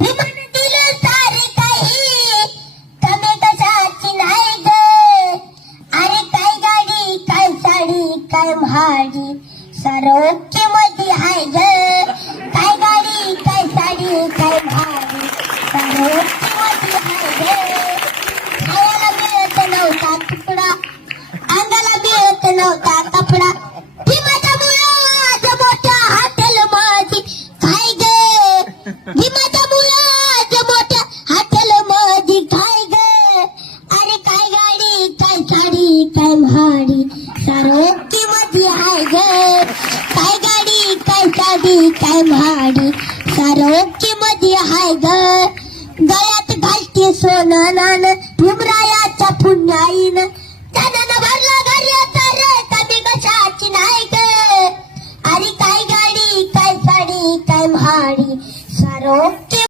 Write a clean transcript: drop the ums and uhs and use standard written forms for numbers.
विमान दिलं सारे काही कमी कशाची नाही ग. अरे काय गाडी काय साडी काय महाडी सारं ओके मध्ये हाय ग. काय गाडी काय साडी काय महाडी सारं ओके मध्ये हाय ग. खायला मिळत नव्हता तुकडा अंगाला मिळत नव्हता कपडा भीमाच्या मुळे आज मोठ्या हॉटेल मध्ये काय ग. भीमाच्या मुळे आज मोठ्या हॉटेल मध्ये काय ग. अरे काय गाडी काय साडी काय महाडी सारं ओके मध्ये हाय ग. काय गाडी काय साडी काय महाडी सारं ओके मध्ये हाय ग. गळ्यात घालते सोनं नाणं भीमरायाच्या पुण्याईनं त्यानं भरला घरी तर कमी कशाची नाही ग. अरे काय गाडी काय साडी काय महाडी सारं ओके